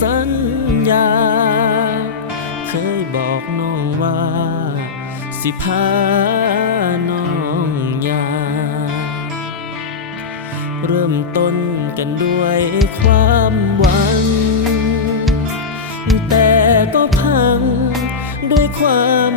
สัญญา เคยบอกน้องว่า สิพาน้องยา เริ่มต้นกันด้วยความหวัง แต่ก็พังด้วยความ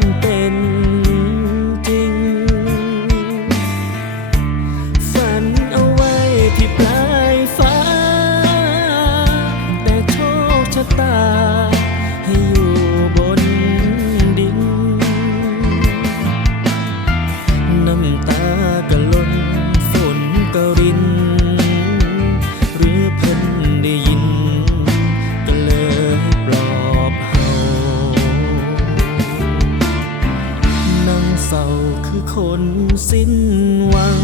สิ้นหวัง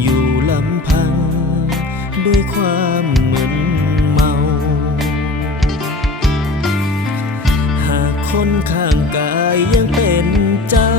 อยู่ลำพังด้วยความเหมือนเมา หากคนข้างกายยังเป็นเจ้า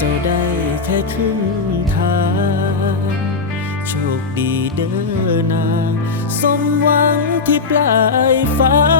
จ้าได้แค่ขึ้นทาง โชคดีเด้อนา สมหวังที่ปลายฟ้า